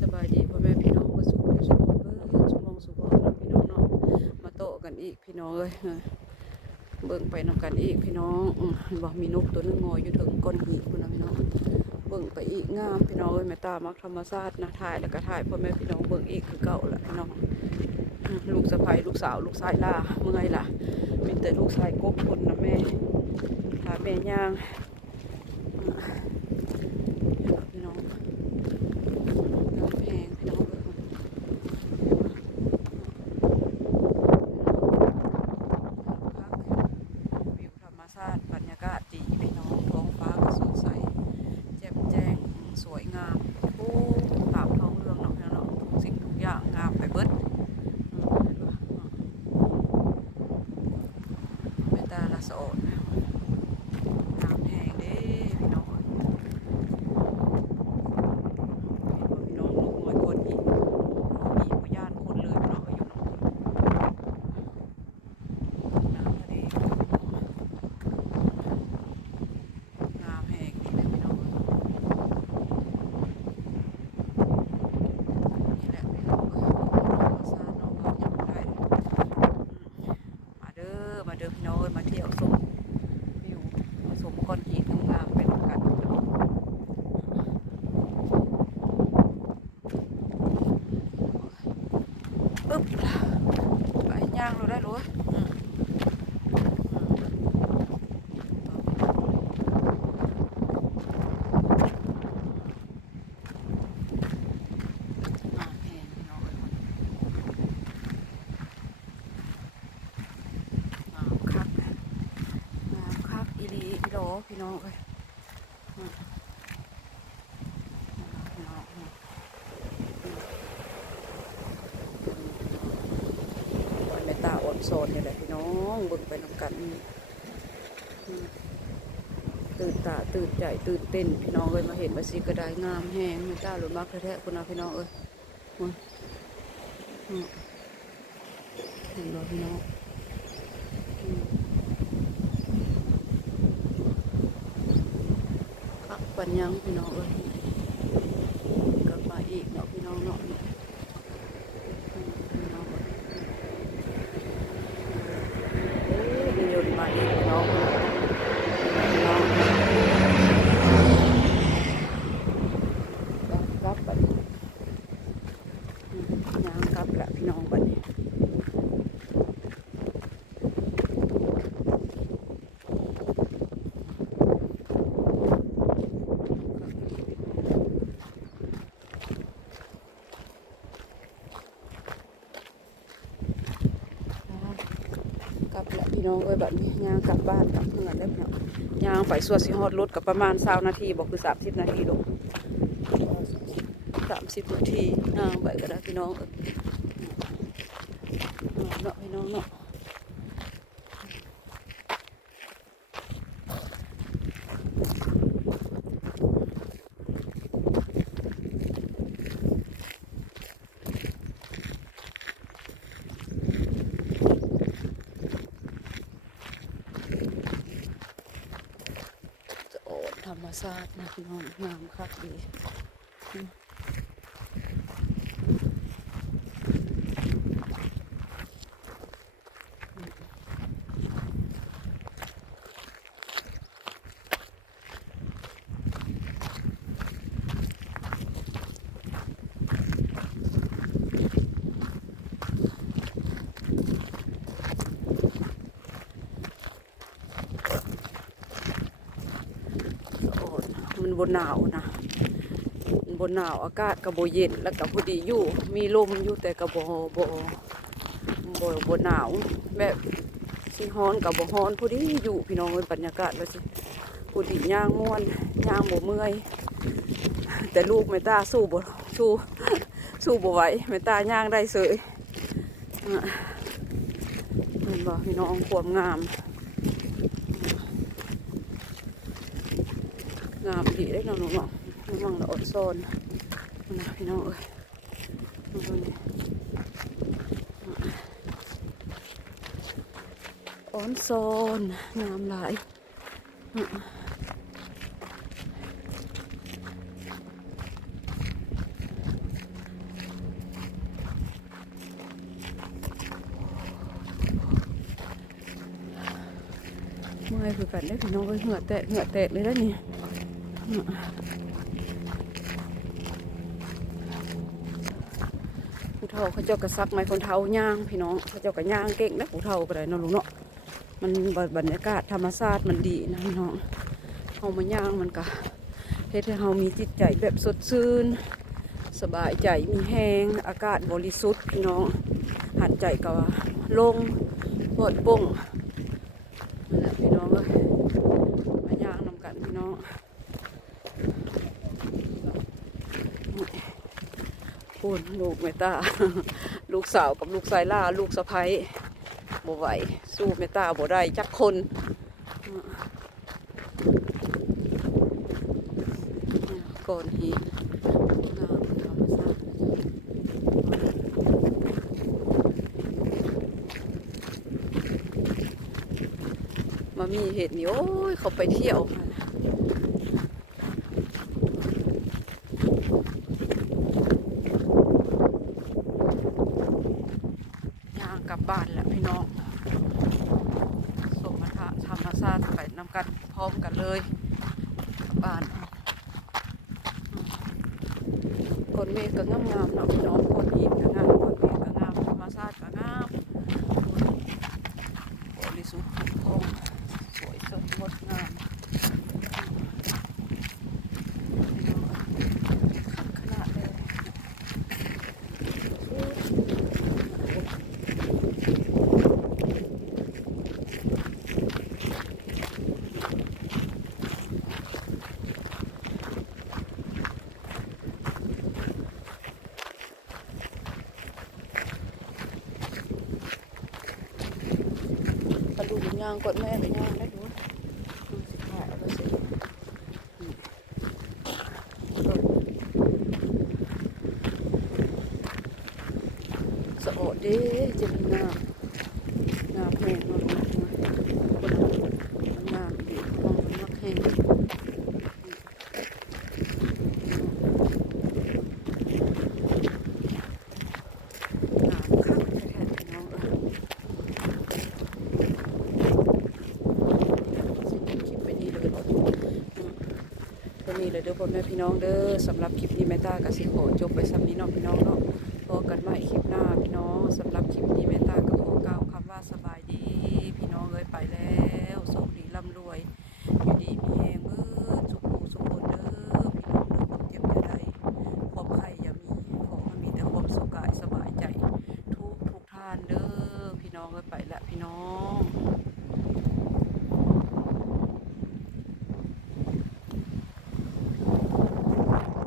สบายดีพ่อแม่พี่น้องมาสุขสุขเบิ่งสุมองสุขบอกแล้วพี่น้องเนาะมาโตกันอีกพี่น้องเอ้ยเบิ่งไปนำกันอีกพี่น้องบอกมีนกตัวนึงงอยอยู่ถึงก้อนหินพุ่นนะพี่น้องเบิ่งไปอีกงามพี่น้องเอ้ยแม่ตามักธรรมชาตินะถ่ายแล้วก็ถ่ายพ่อแม่พี่น้องเบิ่งอีกคือเก่าละพี่น้องลูกสะใภ้ลูกสาวลูกชายล่าเมื่อยล่ะมีแต่ลูกชายกบคนนะแม่ถาแม่ย่างอืมพี่น้อง น้ำแพงพี่น้องเอ้ยวิวธรรมชาติบรรยากาศดีพี่น้องท้องฟ้าก็สดใสแจ่มแจ้งสวยงามโอ้ตามท้องเรื่องเนาะพี่น้องเนาะทุกสิ่งทุกอย่างงามไปเบิดอืมเห็นปะอืมเมตตาละสะอดน้ำแพงเด้พี่น้องเอ้ย พี่น้องลูกน้อยคนอีกมีพยานคนเลยพี่น้องอายุน้องน้ำทะเลงามแหงนี่แหละพี่น้องนี่แหละพี่น้องเอ้ยซาน้องก็ยังบ่ได้มาเด้อมาเด้อพี่น้องเอ้ยมาเที่ยวชมวิวมาชมก้อนหินงามๆเป็นกันพี่น้อง ปึ๊บไปย่างเราได้รู้อืมอ่าแพงพี่น้องเอ้ยมันงามคักงามคักอีหลีอีหลอพี่น้องเอ้ยอืมพี่น้องอืม วันเมตตาอดโซนนี่แหละพี่น้องเบิ่งไปน้ำกันตื่นตาตื่นใจตื่นเต้นพี่น้องเอ้ยมาเห็นมาสิกระไดงามแห้งเมตตาหลุดมักแท้ๆคุณนะพี่น้องเอ้ยมาเห็นบ่พี่น้องอืมคักปัญญังพี่น้องเอ้ยกลับมาอีกเนาะพี่น้องเนาะ Yeah. กลับและพี่น้องเอ้ยบัดนี้ยางกลับบ้านกลับเมืองได้วพี่น้องยางไปสวดสิฮอดรถกับประมาณสามนาทีบอกคือสามสิบนาทีลงสามสิบนาทียางไปก็ได้พี่น้องเอ้ยเนาะพี่น้องเนาะโอ สะอาดนะพี่น้องงามคักดี มันบนหนาวนะบนหนาวอากาศกระโบเย็นแล้วก็พอดีอยู่ มีลมอยู่แต่กระโบโบโบบนหนาวแบบสิฮ้อนกับโบฮ้อนพอดีอยู่พี่น้องเอ้ยบรรยากาศว่าสิพอดีย่างม่วนย่างโบเมื่อยแต่ลูกไม่ตาสู้บ่สู้สู้บ่ไหวไม่ตาย่างได้เสยเห็นบ่พี่น้องความงาม งามดีได้น้องน้องน้องมองละอดโซนนะพี่น้องเอ้ยดูนี่อดโซนงามหลายเมื่อยคือกันได้พี่น้องเอ้ยเหงื่อแตกเหงื่อแตกเลยแล้วนี่ ผู้เฒ่าเขาเจ้ากระซักไม้คนเท้าย่างพี่น้องเขาเจ้ากระย่างเก่งนะผู้เฒ่าก็ได้นะลุงเนาะมันบรรยากาศธรรมชาติมันดีนะพี่น้องเฮามาย่างมันก็เฮ็ดให้เฮามีจิตใจแบบสดชื่นสบายใจมีแห้งอากาศบริสุทธิ์พี่น้องหันใจก็โลงปลอดโปร่งนั่นแหละพี่น้องเอ้ยมาย่างนำกันพี่น้อง พูนลูกเมตาลูกสาวกับลูกสายล่า ลูกสะพ้ายบ่ไหวสู้เมตาบ่ได้จักคนก่อนหีมมามีเหตุนี่โอ้ยเขาไปเที่ยวค่ะย่างกลับบ้านแล้วพี่น้องส่งมาทะธรรมชาติไปนำกันพร้อมกันเลยกลั บ้านคนเมฆก็งามๆเนาะพี่น้องคนหินก็งามก้นเมฆก็งามธรรมชาติก็งามบริสุทธิ์ผุดพองสวยสดงดงามขัดขนาดเลยกระดูก ยางกดแม่ไปยางได้ดูดูสิถ่ายเอาไปสิสะอดเด้จะมีน้ำน้าแพงเนากมันน้ำดีมองมันมักแห้ง งามคักแท้ๆพี่น้องเอ้ยสิเป็นคลิปไปนี่เลยอืมตัว นี้เลยเด้อพ่อแม่พี่น้องเด้อสำหรับคลิปนี้แม่ตากับสิขอจบไปสำนี้เนาะพี่น้องเนาะพอกันใหม่คลิปหน้าพี่น้องสำหรับคลิปนี้แม่ตาก็ขอกล่าวคำว่าสบายดี พี่น้องเลยไปแล้วโชคดีร่ำรวย